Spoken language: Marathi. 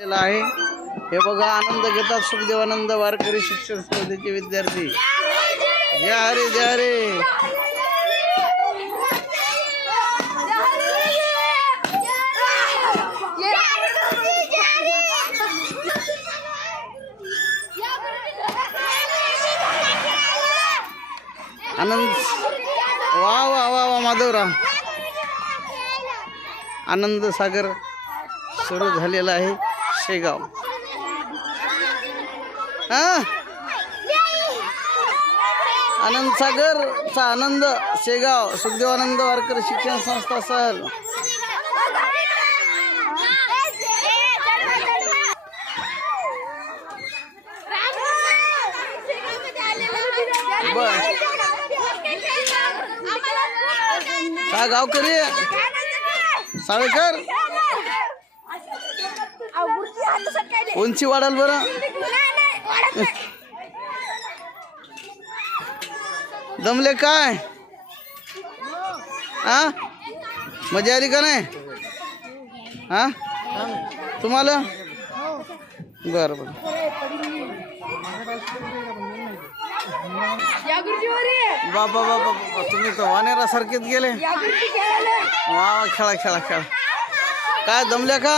आहे हे बघा, आनंद घेतात सुखदेवानंद वारकरी शिक्षण स्पर्धेचे विद्यार्थी. जय हरे जय हरे. आनंद वा वा वा वा माधवराव. आनंद सागर सुरू झालेला आहे शेगाव. आनंद सागरचा आनंद शेगाव सुखदेवानंद वारकरी शिक्षण संस्था सहल. का गावकरी साळेकर उंची वाढाल बरं. दमले काय? मजा आली का नाही? तुम्हाला बर बर. बाबा बाबा तुम्ही तर वानेरासारखेच गेले. वा खेळा खेळा खेळा. काय दमल्या का?